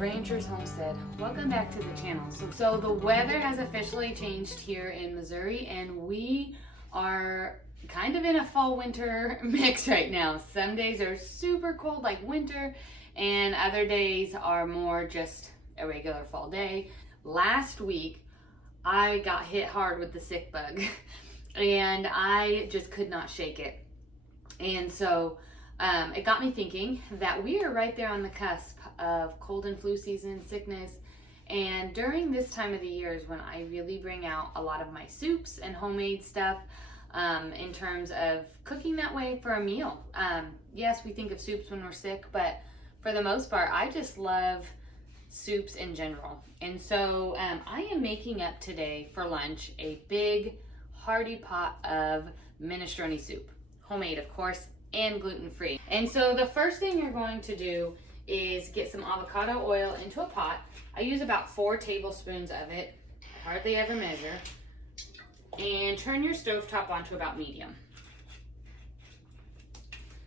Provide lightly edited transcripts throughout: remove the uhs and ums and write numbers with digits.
Rancher's Homestead. Welcome back to the channel. So the weather has officially changed here in Missouri, and we are kind of in a fall winter mix right now. Some days are super cold like winter, and other days are more just a regular fall day. Last week I got hit hard with the sick bug and I just could not shake it. And so it got me thinking that we are right there on the cusp of cold and flu season, sickness, and during this time of the year is when I really bring out a lot of my soups and homemade stuff in terms of cooking that way for a meal. Yes, we think of soups when we're sick, but for the most part, I just love soups in general. And so I am making up today for lunch a big hearty pot of minestrone soup, homemade of course, and gluten-free. And so the first thing you're going to do is get some avocado oil into a pot. I use about 4 tablespoons of it. I hardly ever measure. And turn your stovetop on to about medium.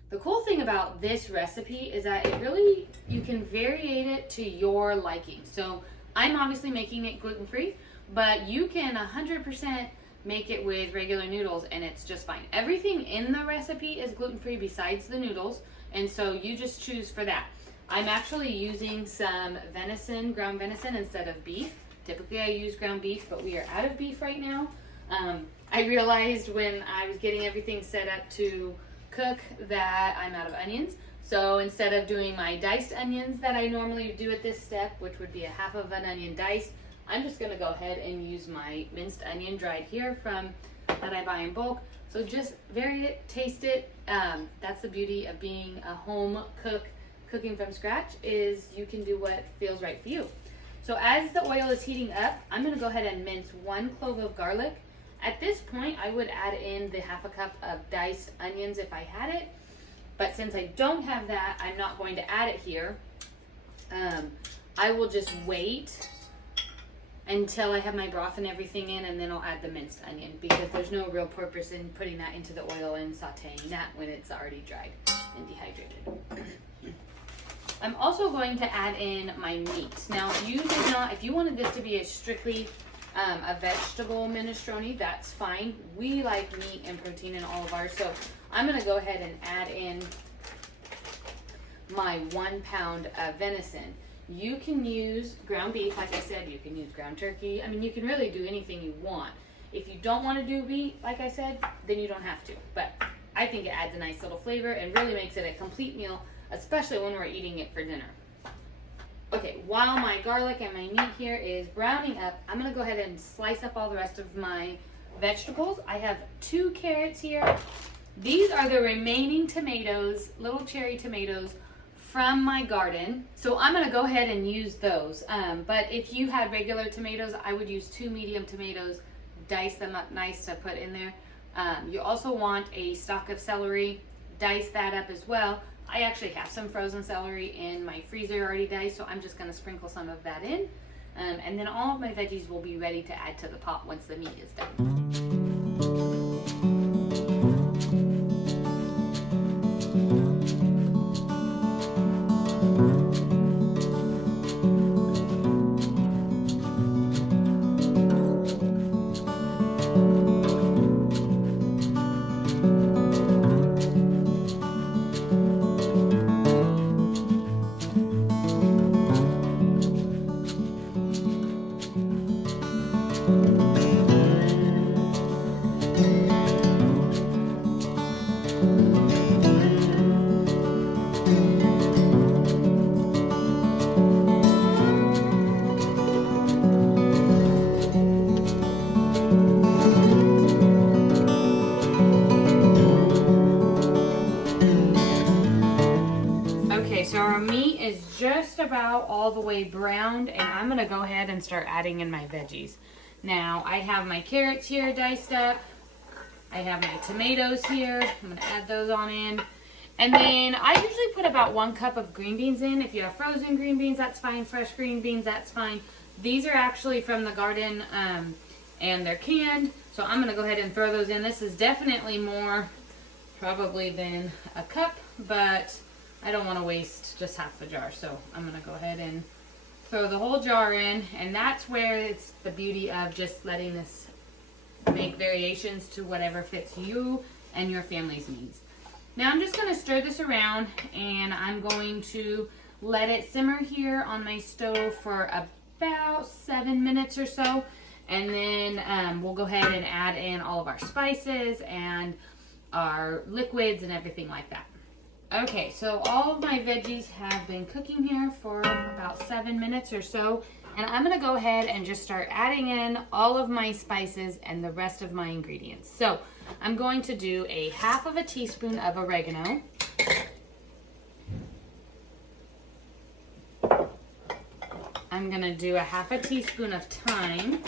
The cool thing about this recipe is that it really, you can variate it to your liking. So I'm obviously making it gluten-free, but you can 100% make it with regular noodles and it's just fine. Everything in the recipe is gluten-free besides the noodles, and so you just choose for that. I'm actually using some venison, ground venison instead of beef. Typically I use ground beef, but we are out of beef right now. I realized when I was getting everything set up to cook that I'm out of onions. So instead of doing my diced onions that I normally do at this step, which would be a half of an onion diced, I'm just gonna go ahead and use my minced onion dried here from that I buy in bulk. So just vary it, taste it. That's the beauty of being a home cook, cooking from scratch, is you can do what feels right for you. So as the oil is heating up, I'm gonna go ahead and mince 1 clove of garlic. At this point, I would add in the half a cup of diced onions if I had it. But since I don't have that, I'm not going to add it here. I will just wait until I have my broth and everything in, and then I'll add the minced onion, because there's no real purpose in putting that into the oil and sauteing that when it's already dried and dehydrated. I'm also going to add in my meat. Now, if you wanted this to be a strictly a vegetable minestrone, that's fine. We like meat and protein in all of ours, so I'm gonna go ahead and add in my 1 pound of venison. You can use ground beef, like I said, you can use ground turkey. I mean, you can really do anything you want. If you don't want to do meat, like I said, then you don't have to. But I think it adds a nice little flavor and really makes it a complete meal, especially when we're eating it for dinner. Okay, while my garlic and my meat here is browning up, I'm gonna go ahead and slice up all the rest of my vegetables. I have 2 carrots here. These are the remaining tomatoes, little cherry tomatoes, from my garden. So I'm gonna go ahead and use those. But if you had regular tomatoes, I would use 2 medium tomatoes, dice them up nice to put in there. You also want a stalk of celery, dice that up as well. I actually have some frozen celery in my freezer already diced, so I'm just gonna sprinkle some of that in. And then all of my veggies will be ready to add to the pot once the meat is done. So our meat is just about all the way browned, and I'm gonna go ahead and start adding in my veggies. Now I have my carrots here diced up. I have my tomatoes here. I'm gonna add those on in. And then I usually put about 1 cup of green beans in. If you have frozen green beans, that's fine. Fresh green beans, that's fine. These are actually from the garden and they're canned. So I'm gonna go ahead and throw those in. This is definitely more probably than a cup, but I don't want to waste just half the jar, so I'm going to go ahead and throw the whole jar in, and that's where it's the beauty of just letting this make variations to whatever fits you and your family's needs. Now I'm just going to stir this around, and I'm going to let it simmer here on my stove for about 7 minutes or so, and then we'll go ahead and add in all of our spices and our liquids and everything like that. Okay, so all of my veggies have been cooking here for about 7 minutes or so, and I'm going to go ahead and just start adding in all of my spices and the rest of my ingredients. So I'm going to do a half of a teaspoon of oregano. I'm going to do a half a teaspoon of thyme.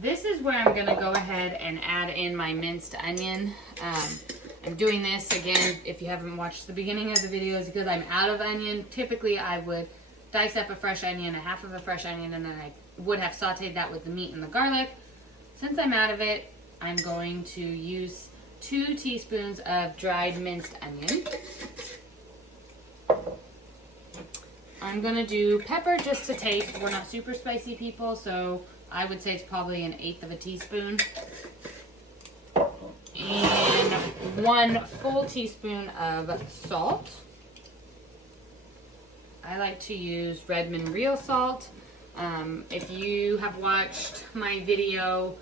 This is where I'm going to go ahead and add in my minced onion. I'm doing this, again, if you haven't watched the beginning of the videos, because I'm out of onion. Typically, I would dice up a fresh onion, a half of a fresh onion, and then I would have sauteed that with the meat and the garlic. Since I'm out of it, I'm going to use 2 teaspoons of dried minced onion. I'm going to do pepper just to taste. We're not super spicy people, so I would say it's probably 1/8 of a teaspoon. And 1 full teaspoon of salt. I like to use Redmond real salt. If you have watched my video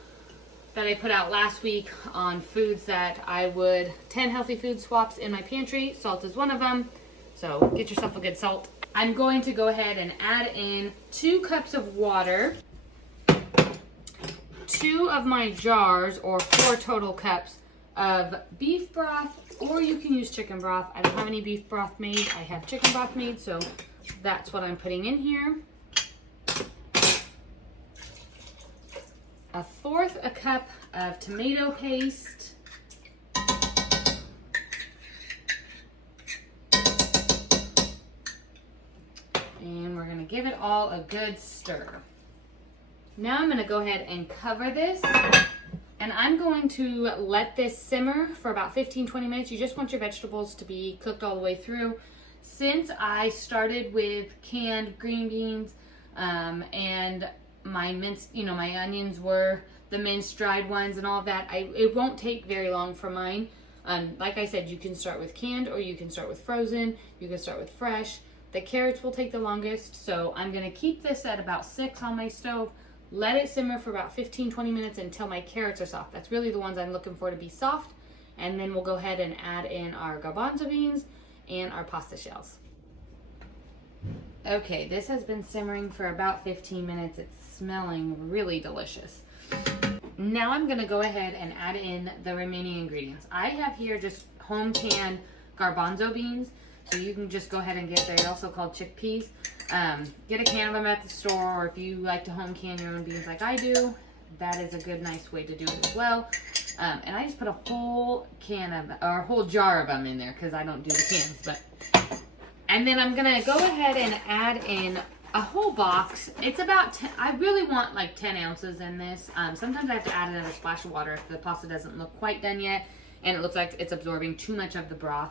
that I put out last week on foods that I would, 10 healthy food swaps in my pantry, salt is one of them. So get yourself a good salt. I'm going to go ahead and add in 2 cups of water, 2 of my jars, or 4 total cups of beef broth, or you can use chicken broth. I don't have any beef broth made. I have chicken broth made, so that's what I'm putting in here. 1/4 a cup of tomato paste. And we're going to give it all a good stir. Now I'm going to go ahead and cover this, and I'm going to let this simmer for about 15-20 minutes. You just want your vegetables to be cooked all the way through. Since I started with canned green beans and my minced, my onions were the minced dried ones and all of that, it won't take very long for mine. Like I said, you can start with canned or you can start with frozen. You can start with fresh. The carrots will take the longest, so I'm going to keep this at about 6 on my stove. Let it simmer for about 15-20 minutes until my carrots are soft. That's really the ones I'm looking for to be soft. And then we'll go ahead and add in our garbanzo beans and our pasta shells. Okay, this has been simmering for about 15 minutes. It's smelling really delicious. Now I'm going to go ahead and add in the remaining ingredients. I have here just home canned garbanzo beans. So you can just go ahead and get, they're also called chickpeas. Get a can of them at the store, or if you like to home can your own beans like I do, that is a good, nice way to do it as well. And I just put a whole can of, or a whole jar of them in there because I don't do the cans. And then I'm going to go ahead and add in a whole box. It's about 10, I really want like 10 ounces in this. Sometimes I have to add another splash of water if the pasta doesn't look quite done yet and it looks like it's absorbing too much of the broth.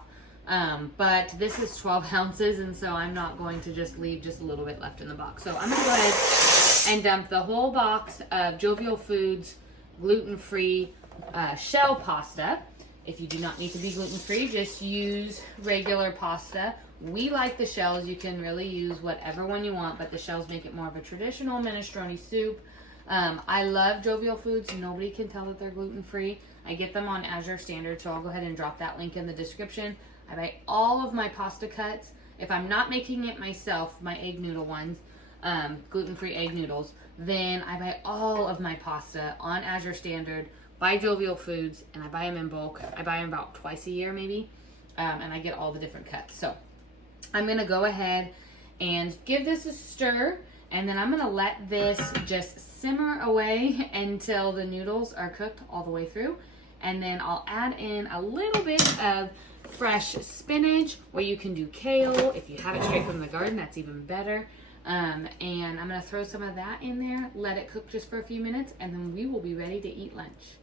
But this is 12 ounces, and so I'm not going to just leave just a little bit left in the box. So I'm going to go ahead and dump the whole box of Jovial Foods gluten-free shell pasta. If you do not need to be gluten-free, just use regular pasta. We like the shells. You can really use whatever one you want, but the shells make it more of a traditional minestrone soup. I love Jovial Foods. Nobody can tell that they're gluten-free. I get them on Azure Standard, so I'll go ahead and drop that link in the description. I buy all of my pasta cuts. If I'm not making it myself, my egg noodle ones, gluten-free egg noodles, then I buy all of my pasta on Azure Standard by Jovial Foods, and I buy them in bulk. I buy them about twice a year maybe, and I get all the different cuts. So I'm going to go ahead and give this a stir, and then I'm going to let this just simmer away until the noodles are cooked all the way through. And then I'll add in a little bit of fresh spinach, or you can do kale. If you have it straight from the garden, that's even better. And I'm going to throw some of that in there, let it cook just for a few minutes, and then we will be ready to eat lunch.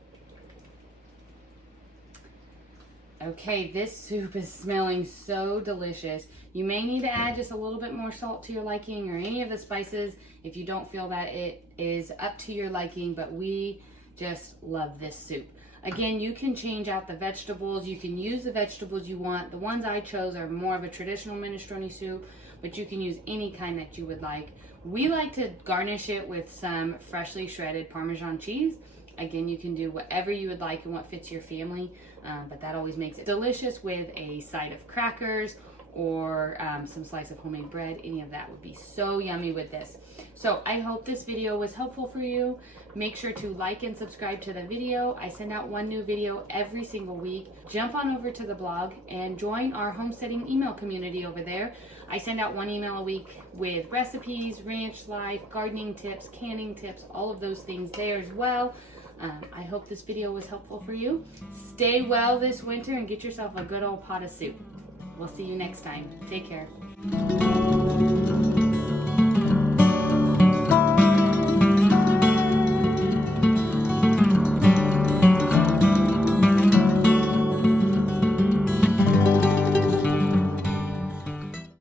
Okay, this soup is smelling so delicious. You may need to add just a little bit more salt to your liking or any of the spices if you don't feel that it is up to your liking, but we just love this soup. Again, you can change out the vegetables. You can use the vegetables you want. The ones I chose are more of a traditional minestrone soup, but you can use any kind that you would like. We like to garnish it with some freshly shredded Parmesan cheese. Again, you can do whatever you would like and what fits your family, but that always makes it delicious with a side of crackers or some slice of homemade bread. Any of that would be so yummy with this. So I hope this video was helpful for you. Make sure to like and subscribe to the video. I send out one new video every single week. Jump on over to the blog and join our homesteading email community over there. I send out one email a week with recipes, ranch life, gardening tips, canning tips, all of those things there as well. I hope this video was helpful for you. Stay well this winter and get yourself a good old pot of soup. We'll see you next time. Take care.